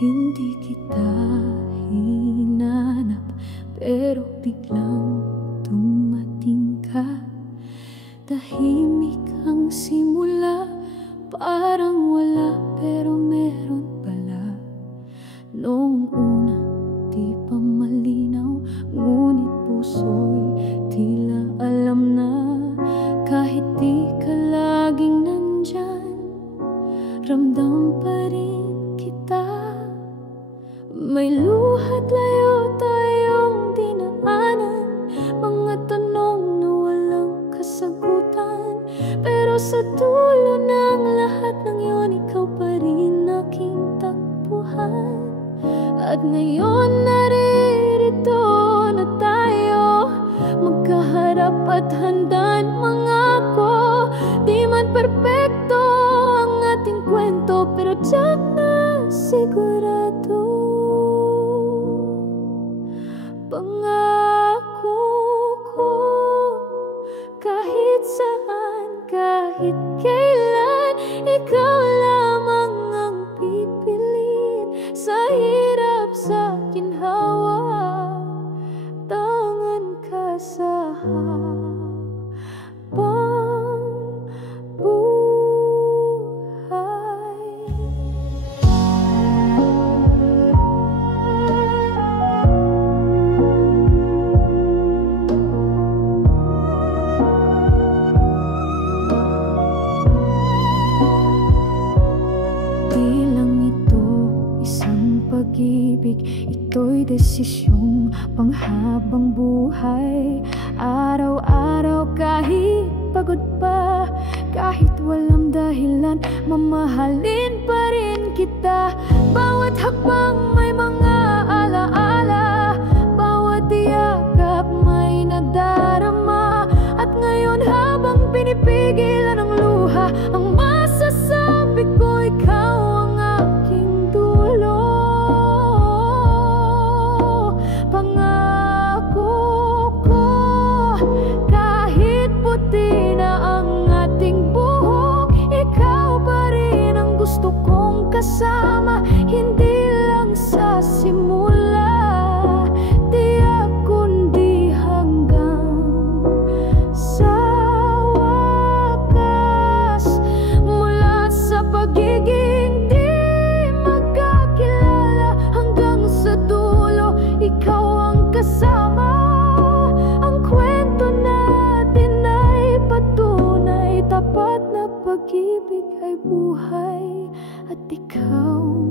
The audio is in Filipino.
Hindi kita hinanap, pero biglang dumating ka. Tahimik ang simula, parang wala pero meron pala. Noong una, di pa malinaw, ngunit puso'y tila alam na. Kahit di ka laging nandyan, ramdam pa rin kita. May luha't layo tayong dinaanan, mga tanong na walang kasagutan. Pero sa dulo ng lahat ng yun, ikaw pa rin aking takbuhan. At ngayon naririto na tayo, magkaharap at handang mangako. Di man perpekto ang ating kwento, pero tiyak na sigurado. Pangako ko, kahit saan, kahit kailan, ikaw lamang ang pipiliin. Sa hirap, sa ginhawa, tangan ka sa habang buhay. Di lang ito isang pag-ibig, ito'y desisyong panghabang buhay. Araw-araw kahit pagod pa, kahit walang dahilan, mamahalin pa rin kita. Bawat hakbang may mga alaala, bawat yakap may nadarama. At ngayon habang pinipigilan ang luha, ang masasabi ko, ikaw ang aking dulo. Pangako ko, kahit puti na ang ating buhok, ikaw pa rin ang gusto kong kasama. Hindi lang sa simula, tiyak kundi hanggang sa wakas. Mula sa pagiging di magkakilala hanggang sa dulo, ikaw ang kasama. Ang kwento natin ay patunay, tapat na pag-ibig ay buhay, at ikaw